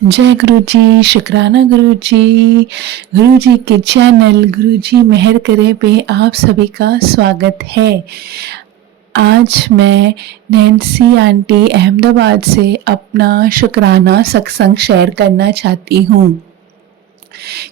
जय गुरु जी, शुक्राना गुरु जी। गुरु जी के चैनल गुरु जी मेहर करे पे आप सभी का स्वागत है। आज मैं नैन्सी आंटी अहमदाबाद से अपना शुक्राना सत्संग शेयर करना चाहती हूँ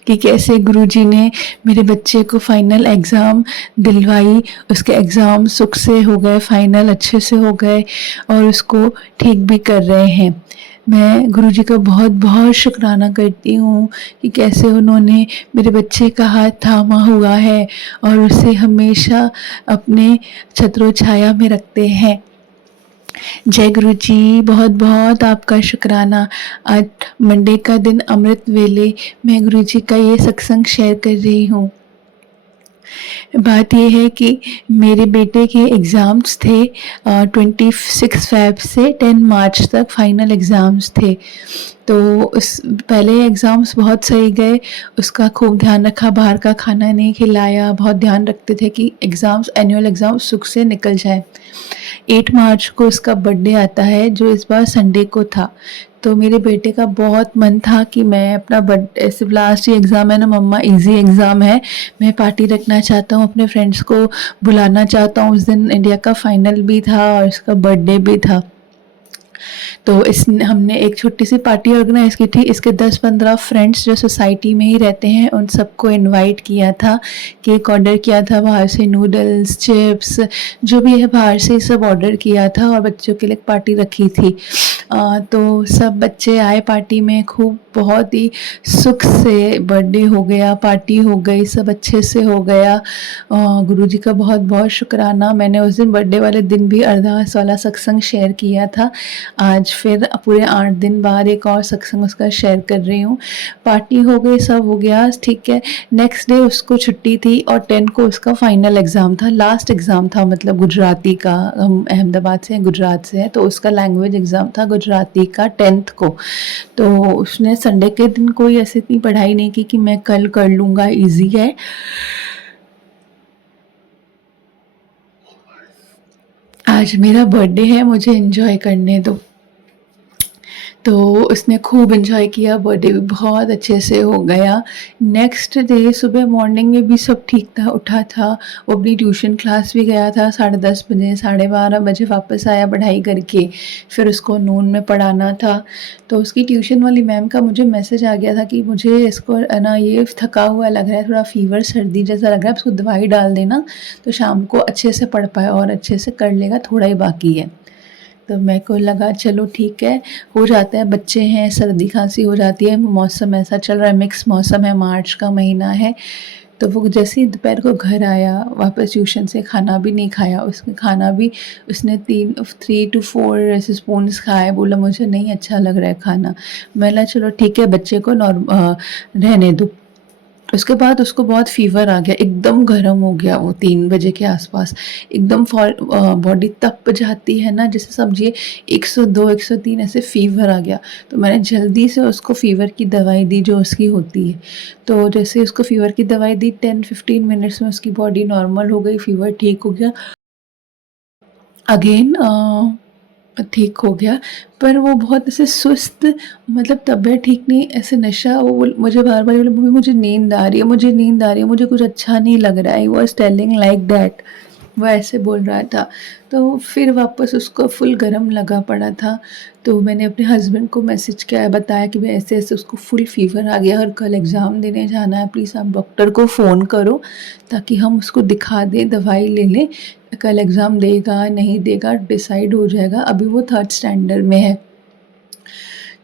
कि कैसे गुरुजी ने मेरे बच्चे को फाइनल एग्ज़ाम दिलवाई। उसके एग्ज़ाम सुख से हो गए, फाइनल अच्छे से हो गए और उसको ठीक भी कर रहे हैं। मैं गुरुजी का बहुत बहुत शुक्राना करती हूँ कि कैसे उन्होंने मेरे बच्चे का हाथ थामा हुआ है और उसे हमेशा अपने छत्रो छाया में रखते हैं। जय गुरु जी, बहुत बहुत आपका शुक्राना। आज मंडे का दिन अमृत वेले मैं गुरु जी का ये सत्संग शेयर कर रही हूँ। बात यह है कि मेरे बेटे के एग्ज़ाम्स थे 26 फ़ैब से 10 मार्च तक फाइनल एग्ज़ाम्स थे। तो उस पहले एग्ज़ाम्स बहुत सही गए, उसका खूब ध्यान रखा, बाहर का खाना नहीं खिलाया, बहुत ध्यान रखते थे कि एग्ज़ाम्स एनुअल एग्ज़ाम सुख से निकल जाए। 8 मार्च को उसका बर्थडे आता है जो इस बार संडे को था। तो मेरे बेटे का बहुत मन था कि मैं अपना बर्थडे, सिर्फ लास्ट ही एग्ज़ाम है ना मम्मा, इजी एग्ज़ाम है, मैं पार्टी रखना चाहता हूँ, अपने फ्रेंड्स को बुलाना चाहता हूँ। उस दिन इंडिया का फाइनल भी था और इसका बर्थडे भी था। तो हमने एक छोटी सी पार्टी ऑर्गेनाइज़ की थी। इसके 10-15 फ्रेंड्स जो सोसाइटी में ही रहते हैं उन सबको इनवाइट किया था। केक ऑर्डर किया था बाहर से, नूडल्स, चिप्स, जो भी है बाहर से सब ऑर्डर किया था और बच्चों के लिए पार्टी रखी थी। तो सब बच्चे आए पार्टी में, खूब बहुत ही सुख से बर्थडे हो गया, पार्टी हो गई, सब अच्छे से हो गया। गुरुजी का बहुत बहुत शुक्राना। मैंने उस दिन बर्थडे वाले दिन भी अरदास वाला सत्संग शेयर किया था। आज फिर पूरे 8 दिन बाद एक और सत्संग उसका शेयर कर रही हूँ। पार्टी हो गई, सब हो गया, ठीक है। नेक्स्ट डे उसको छुट्टी थी और 10 को उसका फाइनल एग्ज़ाम था, लास्ट एग्ज़ाम था, मतलब गुजराती का। हम अहमदाबाद से हैं, गुजरात से हैं, तो उसका लैंग्वेज एग्ज़ाम था गुजराती का 10th को। तो उसने संडे के दिन कोई ऐसे इतनी पढ़ाई नहीं की कि मैं कल कर लूँगा, ईज़ी है। आज मेरा बर्थडे है, मुझे एंजॉय करने दो। तो उसने खूब एंजॉय किया, बर्थडे भी बहुत अच्छे से हो गया। नेक्स्ट डे सुबह मॉर्निंग में भी सब ठीक था, उठा था, वो अपनी ट्यूशन क्लास भी गया था 10:30 बजे, 12:30 बजे वापस आया पढ़ाई करके। फिर उसको नून में पढ़ाना था। तो उसकी ट्यूशन वाली मैम का मुझे मैसेज आ गया था कि मुझे इसको ना ये थका हुआ लग रहा है, थोड़ा फ़ीवर सर्दी जैसा लग रहा है, उसको दवाई डाल देना तो शाम को अच्छे से पढ़ पाए और अच्छे से कर लेगा, थोड़ा ही बाकी है। तो मेरे को लगा चलो ठीक है, हो जाता है, बच्चे हैं, सर्दी खांसी हो जाती है, मौसम ऐसा चल रहा है, मिक्स मौसम है, मार्च का महीना है। तो वो जैसे ही दोपहर को घर आया वापस ट्यूशन से, खाना भी नहीं खाया, उसने खाना भी उसने 3 to 4 ऐसे स्पून्स खाए, बोला मुझे नहीं अच्छा लग रहा है खाना। मैंने चलो ठीक है, बच्चे को रहने दो। उसके बाद उसको बहुत फ़ीवर आ गया, एकदम गर्म हो गया वो 3 बजे के आसपास, एकदम बॉडी तप जाती है ना, जैसे समझिए 102 103 ऐसे फ़ीवर आ गया। तो मैंने जल्दी से उसको फ़ीवर की दवाई दी जो उसकी होती है। तो जैसे उसको फ़ीवर की दवाई दी, 10-15 मिनट्स में उसकी बॉडी नॉर्मल हो गई, फ़ीवर ठीक हो गया। अगेन ठीक हो गया, पर वो बहुत ऐसे सुस्त, मतलब तबीयत ठीक नहीं, ऐसे नशा, वो मुझे बार-बार बोला मम्मी मुझे नींद आ रही है, मुझे नींद आ रही है, मुझे कुछ अच्छा नहीं लग रहा है, he was telling like that, वो ऐसे बोल रहा था। तो फिर वापस उसको फुल गरम लगा पड़ा था। तो मैंने अपने हस्बैंड को मैसेज किया, बताया कि भाई ऐसे-ऐसे उसको फुल फ़ीवर आ गया और कल एग्ज़ाम देने जाना है, प्लीज़ आप डॉक्टर को फ़ोन करो ताकि हम उसको दिखा दें, दवाई ले लें। कल एग्ज़ाम देगा, नहीं देगा, डिसाइड हो जाएगा। अभी वो 3rd स्टैंडर्ड में है।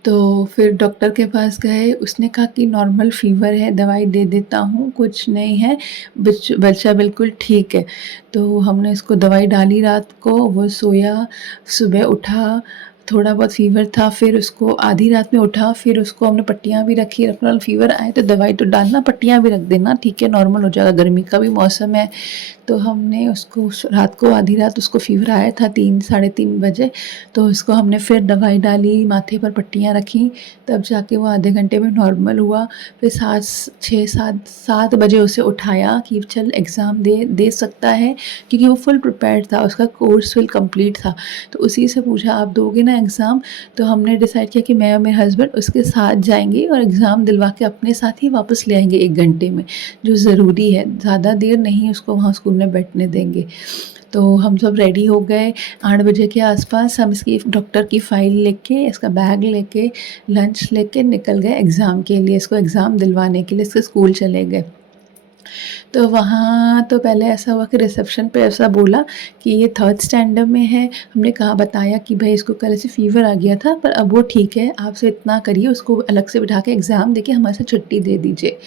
तो फिर डॉक्टर के पास गए, उसने कहा कि नॉर्मल फ़ीवर है, दवाई दे देता हूँ, कुछ नहीं है, बच्चा बिल्कुल ठीक है। तो हमने इसको दवाई डाली रात को, वो सोया, सुबह उठा, थोड़ा बहुत फ़ीवर था, फिर उसको आधी रात में उठा, फिर उसको हमने पट्टियाँ भी रखी, रखना फ़ीवर आए तो दवाई तो डालना, पट्टियाँ भी रख देना, ठीक है, नॉर्मल हो जाएगा, गर्मी का भी मौसम है। तो हमने उसको रात को, आधी रात उसको फ़ीवर आया था 3 साढ़े 3 बजे, तो उसको हमने फिर दवाई डाली, माथे पर पट्टियाँ रखी, तब जाके वो आधे घंटे में नॉर्मल हुआ। फिर 7 बजे उसे उठाया कि चल एग्ज़ाम दे सकता है, क्योंकि वो फुल प्रिपेयर्ड था, उसका कोर्स फुल कंप्लीट था। तो उसी से पूछा आप दोगे ना ना एग्ज़ाम, तो हमने डिसाइड किया कि मैं और मेरे हस्बैंड उसके साथ जाएँगे और एग्ज़ाम दिलवा के अपने साथ ही वापस ले आएँगे 1 घंटे में, जो ज़रूरी है। ज़्यादा देर नहीं उसको वहाँ स्कूल में बैठने देंगे। तो हम सब रेडी हो गए 8 बजे के आस-पास। हम इसकी डॉक्टर की फ़ाइल लेके, इसका बैग लेके, लंच लेके निकल गए एग्ज़ाम के लिए, इसको एग्ज़ाम दिलवाने के लिए इसके स्कूल चले गए। तो वहाँ तो पहले ऐसा हुआ कि रिसेप्शन पे ऐसा बोला कि ये 3rd स्टैंडर्ड में है। हमने कहा बताया कि भई इसको कल ऐसे फ़ीवर आ गया था, पर अब वो ठीक है, आप सिर्फ़ इतना करिए, उसको अलग से बिठा के एग्ज़ाम देके हमारे साथ छुट्टी दे दीजिए।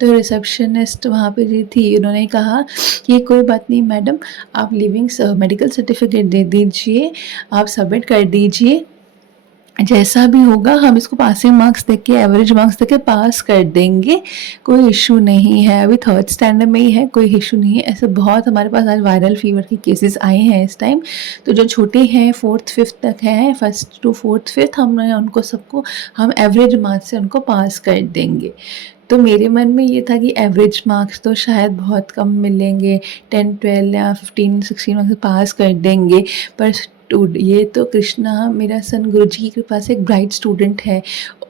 तो रिसेप्शनिस्ट वहाँ पे जो थी, उन्होंने कहा कि कोई बात नहीं मैडम, आप लीविंग मेडिकल सर्टिफ़िकेट दे दीजिए, आप सबमिट कर दीजिए, जैसा भी होगा हम इसको पासिंग मार्क्स देके, एवरेज मार्क्स देके पास कर देंगे, कोई इश्यू नहीं है। अभी 3rd स्टैंडर्ड में ही है, कोई इश्यू नहीं है। ऐसे बहुत हमारे पास आज वायरल फ़ीवर के केसेस आए हैं इस टाइम। तो जो छोटे हैं 4th 5th तक हैं, 1st to 4th 5th, हमने उनको सबको हम एवरेज मार्क्स से उनको पास कर देंगे। तो मेरे मन में ये था कि एवरेज मार्क्स तो शायद बहुत कम मिलेंगे, 10 12 या 15 16 मार्क्स से पास कर देंगे, पर ये तो कृष्णा मेरा सन गुरुजी की कृपा से एक ब्राइट स्टूडेंट है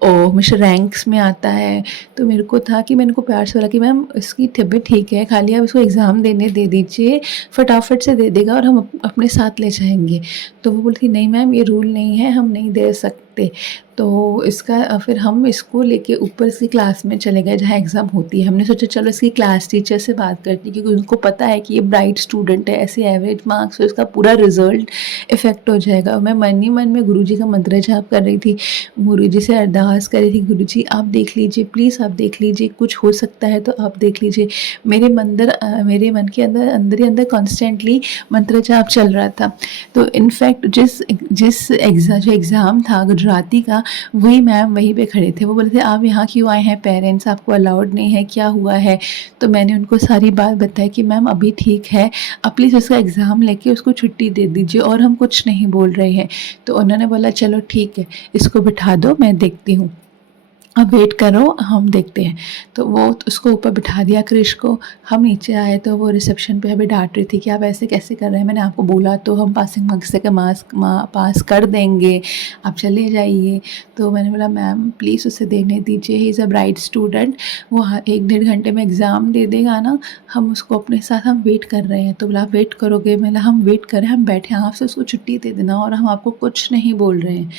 और हमेशा रैंक्स में आता है। तो मेरे को था कि मैंने उनको प्यार से बोला कि मैम इसकी तबीयत ठीक है, खाली आप इसको एग्ज़ाम देने दे दीजिए, फटाफट से दे देगा और हम अपने साथ ले जाएंगे। तो वो बोलती नहीं मैम, ये रूल नहीं है, हम नहीं दे सकते। तो इसका फिर हम इसको लेके ऊपर इसकी क्लास में चले गए जहाँ एग्ज़ाम होती है। हमने सोचा चलो इसकी क्लास टीचर से बात करते हैं, क्योंकि उनको पता है कि ये ब्राइट स्टूडेंट है, ऐसे एवरेज मार्क्स तो इसका पूरा रिज़ल्ट इफ़ेक्ट हो जाएगा। मैं मन ही मन में गुरुजी का मंत्र जाप कर रही थी, गुरुजी से अरदास कर रही थी, गुरुजी आप देख लीजिए, प्लीज़ आप देख लीजिए, कुछ हो सकता है तो आप देख लीजिए। मेरे मन के अंदर ही अंदर कॉन्स्टेंटली मंत्र जाप चल रहा था। तो इनफैक्ट जिस एग्ज़ाम था गुजराती का, वही मैम वहीं पे खड़े थे। वो बोले थे आप यहाँ क्यों आए हैं, पेरेंट्स आपको अलाउड नहीं है, क्या हुआ है? तो मैंने उनको सारी बात बताई कि मैम अभी ठीक है, आप प्लीज़ उसका एग्ज़ाम लेके उसको छुट्टी दे दीजिए और हम कुछ नहीं बोल रहे हैं। तो उन्होंने बोला चलो ठीक है, इसको बिठा दो, मैं देखती हूँ, अब वेट करो, हम देखते हैं। तो वो उसको ऊपर बिठा दिया क्रिश को। हम नीचे आए तो वो रिसेप्शन पे हमें डांट रही थी कि आप ऐसे कैसे कर रहे हैं, मैंने आपको बोला तो हम पासिंग मार्क्स से पास कर देंगे, आप चले जाइए। तो मैंने बोला मैम प्लीज़ उसे देने दीजिए, he is a bright student, वो 1 डेढ़ घंटे में एग्ज़ाम दे देगा ना, हम उसको अपने साथ हम वेट कर रहे हैं। तो बोला आप वेट करोगे? मैंने हम वेट करें, हम बैठे हैं, आपसे उसको छुट्टी दे देना और हम आपको कुछ नहीं बोल रहे हैं।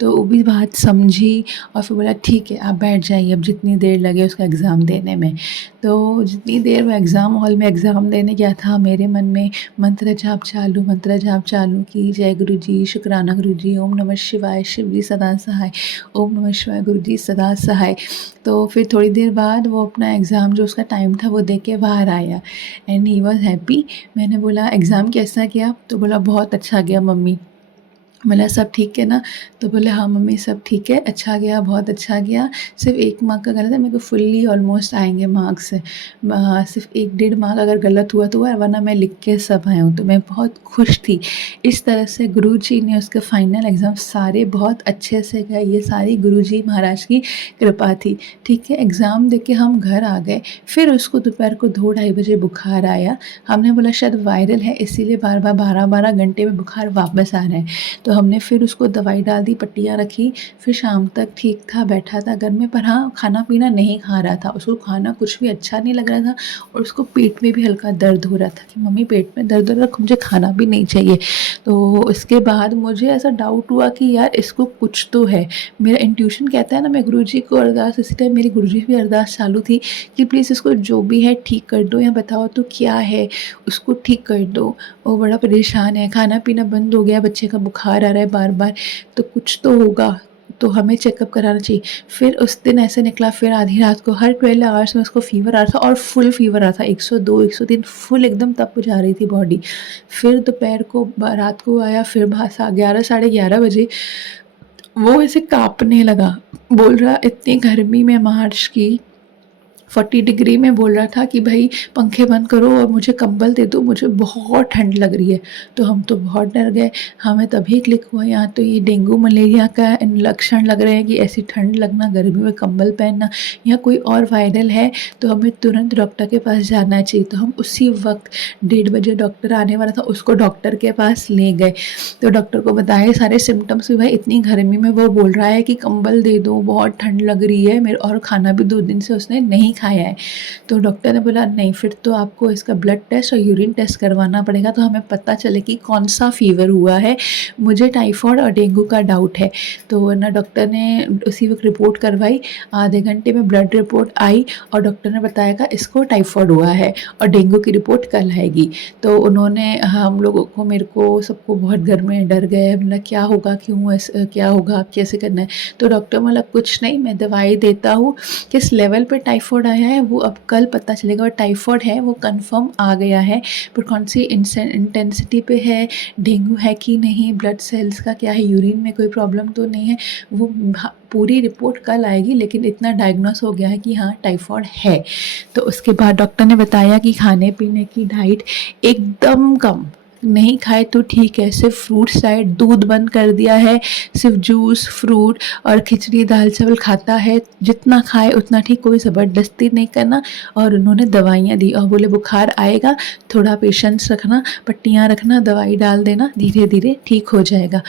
तो वो भी बात समझी और फिर बोला ठीक है आप बैठ जाइए, अब जितनी देर लगे उसका एग्ज़ाम देने में। तो जितनी देर वो एग्ज़ाम हॉल में एग्ज़ाम देने गया था, मेरे मन में मंत्र जाप चालू कि जय गुरुजी, शुक्राना गुरुजी, ओम नमः शिवाय, शिव जी सदा सहाय, ओम नमः शिवाय, गुरुजी सदा सहाय। तो फिर थोड़ी देर बाद वो अपना एग्ज़ाम जो उसका टाइम था वो दे के बाहर आया एंड ही वॉज़ हैप्पी। मैंने बोला एग्ज़ाम कैसा गया? तो बोला बहुत अच्छा गया मम्मी। बोला सब ठीक है ना? तो बोले हाँ मम्मी सब ठीक है, अच्छा गया, बहुत अच्छा गया, सिर्फ़ 1 मार्क का गलत है, मेरे को फुल्ली ऑलमोस्ट आएंगे मार्क्स। सिर्फ 1 डेढ़ मार्क अगर गलत हुआ तो हुआ, वरना मैं लिख के सब आई हूँ। तो मैं बहुत खुश थी। इस तरह से गुरुजी ने उसके फाइनल एग्ज़ाम सारे बहुत अच्छे से गए, ये सारी गुरुजी महाराज की कृपा थी। ठीक है, एग्ज़ाम दे के हम घर आ गए। फिर उसको दोपहर को 2 ढाई बजे बुखार आया। हमने बोला शायद वायरल है, इसीलिए बार बार 12-12 घंटे में बुखार वापस आ रहा है। तो हमने फिर उसको दवाई डाल दी, पट्टियाँ रखी, फिर शाम तक ठीक था, बैठा था घर में, पर हाँ खाना पीना नहीं खा रहा था, उसको खाना कुछ भी अच्छा नहीं लग रहा था और उसको पेट में भी हल्का दर्द हो रहा था कि मम्मी पेट में दर्द हो रहा है, मुझे खाना भी नहीं चाहिए। तो उसके बाद मुझे ऐसा डाउट हुआ कि यार इसको कुछ तो है। मेरा इंट्यूशन कहता है ना, मैं गुरुजी को अरदास, इसी टाइम मेरी गुरुजी की अरदास चालू थी कि प्लीज़ इसको जो भी है ठीक कर दो, या बताओ तो क्या है, उसको ठीक कर दो। वो बड़ा परेशान है, खाना पीना बंद हो गया, बच्चे का बुखार आ रहा है बार बार, तो कुछ तो होगा, तो हमें चेकअप कराना चाहिए। फिर उस दिन ऐसे निकला, फिर आधी रात को हर 12 आवर्स में उसको फ़ीवर आ रहा था और फुल फ़ीवर आ रहा था, 102 103 फुल एकदम तप जा रही थी बॉडी। फिर दोपहर को रात को आया, फिर 11 साढ़े 11 बजे वो ऐसे काँपने लगा, बोल रहा इतनी गर्मी में मार्च की 40 डिग्री में बोल रहा था कि भाई पंखे बंद करो और मुझे कंबल दे दो, मुझे बहुत ठंड लग रही है। तो हम तो बहुत डर गए। हमें तभी क्लिक हुआ यहाँ तो ये डेंगू मलेरिया का लक्षण लग रहे हैं कि ऐसी ठंड लगना, गर्मी में कंबल पहनना या कोई और वायरल है, तो हमें तुरंत डॉक्टर के पास जाना चाहिए। तो हम उसी वक्त 1:30 बजे डॉक्टर आने वाला था, उसको डॉक्टर के पास ले गए। तो डॉक्टर को बताए सारे सिम्टम्स भी, भाई इतनी गर्मी में वो बोल रहा है कि कंबल दे दो, बहुत ठंड लग रही है मेरे, और खाना भी 2 दिन से उसने नहीं खाया है। तो डॉक्टर ने बोला नहीं, फिर तो आपको इसका ब्लड टेस्ट और यूरिन टेस्ट करवाना पड़ेगा, तो हमें पता चले कि कौन सा फीवर हुआ है। मुझे टाइफॉइड और डेंगू का डाउट है। तो ना डॉक्टर ने उसी वक्त रिपोर्ट करवाई, आधे घंटे में ब्लड रिपोर्ट आई और डॉक्टर ने बताया कि इसको टाइफॉइड हुआ है और डेंगू की रिपोर्ट कल आएगी। तो उन्होंने हम लोगों को, मेरे को, सबको बहुत घर में डर गए, मतलब क्या होगा, क्यों ऐसा, क्या होगा, कैसे करना है। तो डॉक्टर बोला कुछ नहीं, मैं दवाई देता हूँ, किस लेवल पे टाइफॉइड आया है वो अब कल पता चलेगा, और टाइफॉइड है वो कंफर्म आ गया है, पर कौन सी इंटेंसिटी पे है, डेंगू है कि नहीं, ब्लड सेल्स का क्या है, यूरिन में कोई प्रॉब्लम तो नहीं है, वो पूरी रिपोर्ट कल आएगी। लेकिन इतना डायग्नोस हो गया है कि हाँ टाइफॉइड है। तो उसके बाद डॉक्टर ने बताया कि खाने पीने की डाइट एकदम कम, नहीं खाए तो ठीक है, सिर्फ फ्रूट डाइट, दूध बंद कर दिया है, सिर्फ जूस, फ्रूट और खिचड़ी दाल चावल खाता है, जितना खाए उतना ठीक, कोई ज़बरदस्ती नहीं करना। और उन्होंने दवाइयाँ दी और बोले बुखार आएगा, थोड़ा पेशेंस रखना, पट्टियाँ रखना, दवाई डाल देना, धीरे धीरे ठीक हो जाएगा।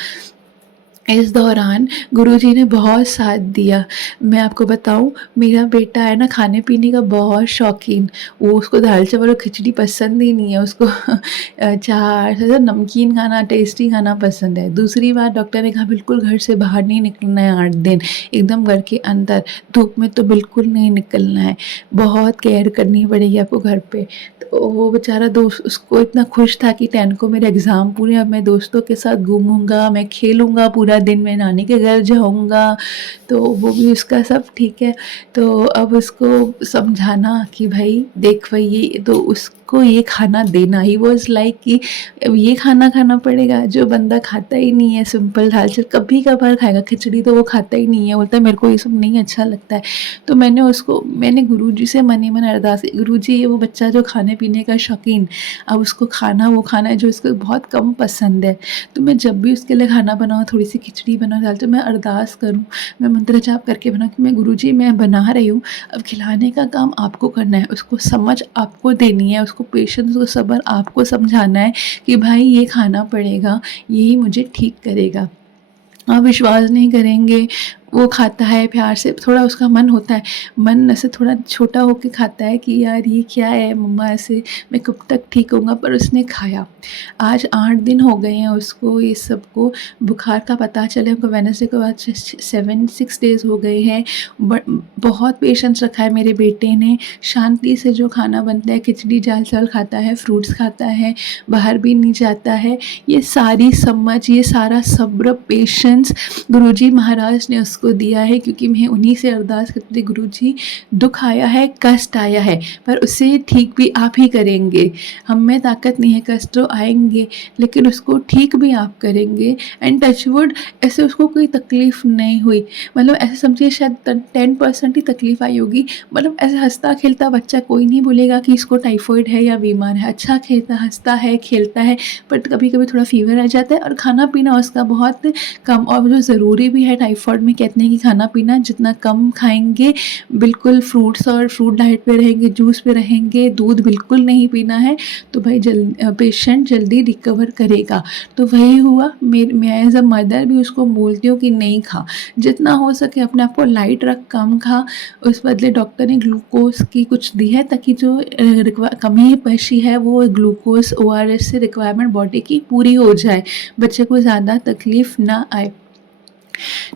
इस दौरान गुरुजी ने बहुत साथ दिया। मैं आपको बताऊं, मेरा बेटा है ना खाने पीने का बहुत शौकीन, वो, उसको दाल चावल और खिचड़ी पसंद ही नहीं है, उसको चाट, नमकीन खाना, टेस्टी खाना पसंद है। दूसरी बात, डॉक्टर ने कहा बिल्कुल घर से बाहर नहीं निकलना है 8 दिन, एकदम घर के अंदर, धूप में तो बिल्कुल नहीं निकलना है, बहुत केयर करनी पड़ेगी आपको घर पे। तो वो बेचारा दोस्त, उसको इतना खुश था कि 10 को मेरे एग्ज़ाम पूरे, अब मैं दोस्तों के साथ घूमूंगा, मैं खेलूंगा पूरा दिन, मैं नानी के घर जाऊंगा, तो वो भी उसका सब ठीक है। तो अब उसको समझाना कि भाई देख भाई, ये तो उसको ये खाना देना, ही वॉज लाइक कि अब ये खाना खाना पड़ेगा जो बंदा खाता ही नहीं है, सिंपल दाल चावल कभी कभार खाएगा, खिचड़ी तो वो खाता ही नहीं है, बोलता है मेरे को ये सब नहीं अच्छा लगता है। तो मैंने गुरुजी से मनी मन अरदास की, गुरुजी ये वो बच्चा जो खाने पीने का शौकीन, अब उसको खाना वो खाना है जो उसको बहुत कम पसंद है, तो मैं जब भी उसके लिए खाना बनाऊँ, थोड़ी सी खिचड़ी बना डाल, तो मैं अरदास करूँ, मैं मंत्र जाप करके बनाऊँ कि मैं गुरुजी मैं बना रही हूँ, अब खिलाने का काम आपको करना है, उसको समझ आपको देनी है, उसको पेशेंस, उसको सब्र आपको समझाना है कि भाई ये खाना पड़ेगा, यही मुझे ठीक करेगा। आप विश्वास नहीं करेंगे, वो खाता है प्यार से, थोड़ा उसका मन होता है, मन ऐसे थोड़ा छोटा होके खाता है कि यार ये क्या है मम्मा, ऐसे मैं कब तक ठीक होऊंगा, पर उसने खाया। आज 8 दिन हो गए हैं उसको ये सबको, बुखार का पता चले हमको वेडनेसडे के बाद 6 डेज़ हो गए हैं। बहुत पेशेंस रखा है मेरे बेटे ने, शांति से जो खाना बनता है, खिचड़ी दाल चावल खाता है, फ्रूट्स खाता है, बाहर भी नहीं जाता है, ये सारी समझ, ये सारा सब्र, पेशेंस गुरुजी महाराज ने उसको दिया है। क्योंकि मैं उन्हीं से अरदास करती थी, गुरुजी दुख आया है, कष्ट आया है, पर उसे ठीक भी आप ही करेंगे, हम में ताकत नहीं है, कष्ट तो आएंगे लेकिन उसको ठीक भी आप करेंगे। एंड टचवुड ऐसे उसको कोई तकलीफ़ नहीं हुई, मतलब ऐसे समझिए शायद 10% ही तकलीफ़ आई होगी, मतलब ऐसे हंसता खेलता बच्चा, कोई नहीं बोलेगा कि इसको टाइफॉइड है या बीमार है, अच्छा खेलता हंसता है, खेलता है, पर कभी कभी थोड़ा फीवर आ जाता है और खाना पीना उसका बहुत कम, और जो ज़रूरी भी है टाइफॉइड में, कहते हैं कि खाना पीना जितना कम खाएंगे, बिल्कुल फ्रूट्स और फ्रूट डाइट पे रहेंगे, जूस पे रहेंगे, दूध बिल्कुल नहीं पीना है, तो भाई पेशेंट जल्दी रिकवर करेगा। तो वही हुआ, मैं एज अ मदर भी उसको बोलती हूँ कि नहीं खा, जितना हो सके अपने आप को लाइट रख, कम खा। उस बदले डॉक्टर ने ग्लूकोज की कुछ दी है ताकि जो कमी पेशी है वो ग्लूकोज ORS से रिक्वायरमेंट बॉडी की पूरी हो जाए, बच्चे को ज़्यादा तकलीफ़ ना आए।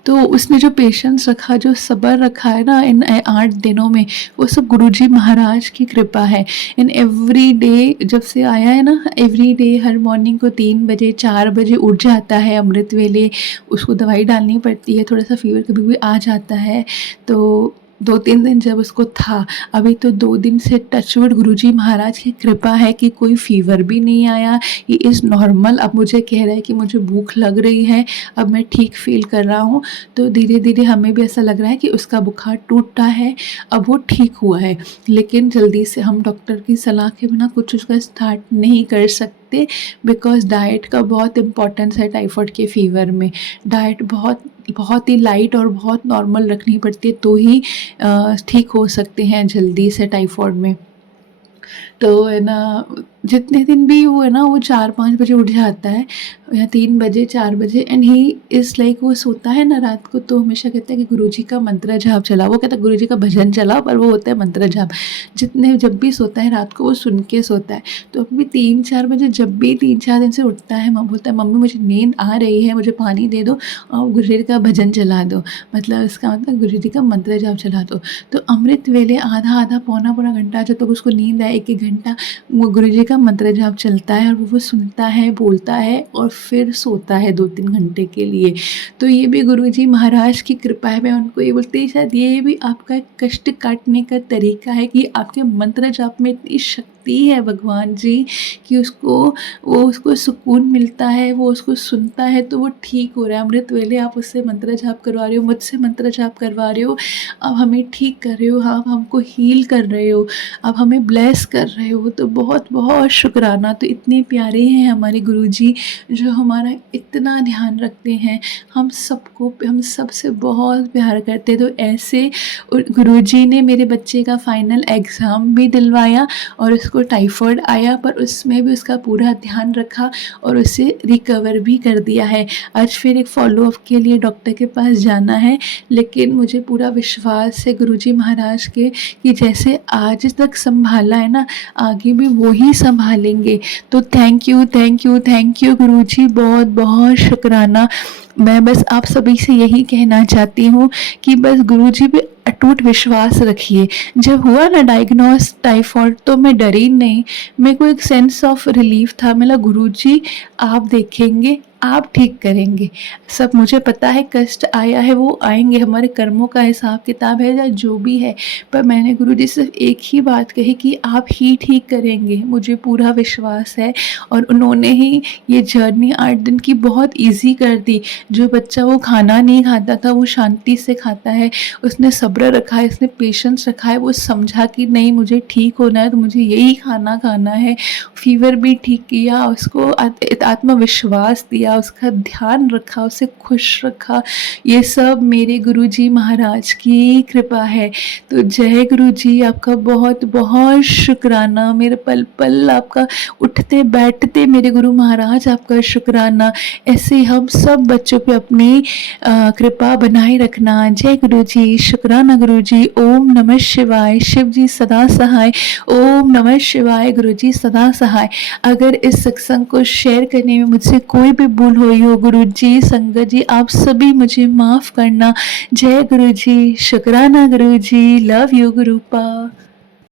तो उसने जो पेशेंस रखा, जो सब्र रखा है ना इन 8 दिनों में, वो सब गुरुजी महाराज की कृपा है। इन एवरी डे जब से आया है ना, एवरी डे हर मॉर्निंग को 3 बजे 4 बजे उठ जाता है, अमृत वेले उसको दवाई डालनी पड़ती है, थोड़ा सा फीवर कभी भी आ जाता है, तो 2-3 दिन जब उसको था, अभी तो 2 दिन से टचवुड गुरुजी महाराज की कृपा है कि कोई फ़ीवर भी नहीं आया। He is normal. अब मुझे कह रहा है कि मुझे भूख लग रही है, अब मैं ठीक फ़ील कर रहा हूँ। तो धीरे-धीरे हमें भी ऐसा लग रहा है कि उसका बुखार टूटा है, अब वो ठीक हुआ है। लेकिन जल्दी से हम डॉक्टर की सलाह के बिना कुछ उसका स्टार्ट नहीं कर सकते, बिकॉज़ डाइट का बहुत इम्पोर्टेंस है टाइफाइड के फ़ीवर में। डाइट बहुत ही लाइट और बहुत नॉर्मल रखनी पड़ती है, तो ही ठीक हो सकते हैं जल्दी से टाइफाइड में। तो है ना, जितने दिन भी वो है ना, वो 4-5 बजे उठ जाता है या 3 बजे 4 बजे, एंड ही इज़ लाइक, वो सोता है ना रात को तो हमेशा कहता है कि गुरुजी का मंत्र जाप चलाओ। वो कहता है गुरुजी का भजन चलाओ, पर वो होता है मंत्र जाप। जब भी सोता है रात को वो सुन के सोता है। तो अभी 3-4 बजे जब भी 3-4 दिन से उठता है, बोलता है मम्मी मुझे नींद आ रही है, मुझे पानी दे दो और गुरुजी का भजन चला दो, मतलब इसका मतलब गुरुजी का मंत्र जाप चला दो। तो अमृत वेले आधा पौना घंटा जब तक उसको नींद आए, 1-1 घंटा वो गुरुजी का मंत्र जाप चलता है और वो सुनता है, बोलता है और फिर सोता है 2-3 घंटे के लिए। तो ये भी गुरुजी महाराज की कृपा है। मैं उनको ये बोलती हूँ, शायद ये भी आपका कष्ट काटने का तरीका है कि आपके मंत्र जाप में इतनी शक्ति है भगवान जी कि उसको सुकून मिलता है, वो उसको सुनता है तो वो ठीक हो रहा है। अमृत वेले आप उससे मंत्र जाप करवा रहे हो, मुझसे मंत्र जाप करवा रहे हो, अब हमें ठीक कर रहे हो, आप हमको हील कर रहे हो, आप हमें ब्लेस कर रहे हो, तो बहुत बहुत शुक्राना। तो इतने प्यारे हैं हमारे गुरुजी जो हमारा इतना ध्यान रखते हैं, हम सबसे बहुत प्यार करते हैं। तो ऐसे गुरुजी ने मेरे बच्चे का फाइनल एग्ज़ाम भी दिलवाया और उसको टाइफाइड आया, पर उसमें भी उसका पूरा ध्यान रखा और उसे रिकवर भी कर दिया है। आज फिर एक फॉलोअप के लिए डॉक्टर के पास जाना है, लेकिन मुझे पूरा विश्वास है गुरुजी महाराज के कि जैसे आज तक संभाला है ना, आगे भी वो ही संभालेंगे। तो थैंक यू गुरुजी, बहुत बहुत शुक्राना। मैं बस आप सभी से यही कहना चाहती हूँ कि बस गुरुजी पे अटूट विश्वास रखिए। जब हुआ ना डायग्नोस टाइफाइड तो मैं डरी नहीं, मेरे को एक सेंस ऑफ रिलीफ था। मैं गुरुजी आप देखेंगे, आप ठीक करेंगे। सब मुझे पता है कष्ट आया है, वो आएंगे, हमारे कर्मों का हिसाब किताब है या जो भी है, पर मैंने गुरुजी से एक ही बात कही कि आप ही ठीक करेंगे, मुझे पूरा विश्वास है। और उन्होंने ही ये जर्नी 8 दिन की बहुत ईजी कर दी। जो बच्चा वो खाना नहीं खाता था वो शांति से खाता है, उसने सब्र रखा है, उसने पेशेंस रखा है, वो समझा कि नहीं मुझे ठीक होना है तो मुझे यही खाना खाना है। फीवर भी ठीक किया, उसको आत्मविश्वास दिया, उसका ध्यान रखा, उसे खुश रखा। ये सब मेरे गुरुजी महाराज की कृपा है। तो जय गुरुजी, आपका बहुत बहुत शुक्राना। मेरे पल पल आपका उठते बैठते मेरे गुरु महाराज आपका शुक्राना। ऐसे ही हम सब बच्चों पे अपनी कृपा बनाए रखना। जय गुरुजी, शुक्राना गुरुजी। ओम नमः शिवाय, शिव जी सदा सहाय। ओम नमः शिवाय, गुरुजी सदा सहाय। अगर इस सत्संग को शेयर करने में मुझसे कोई भी भूल हुई हो गुरुजी, संगत जी आप सभी मुझे माफ़ करना। जय गुरुजी, शुक्राना गुरुजी, लव यू गुरुपा।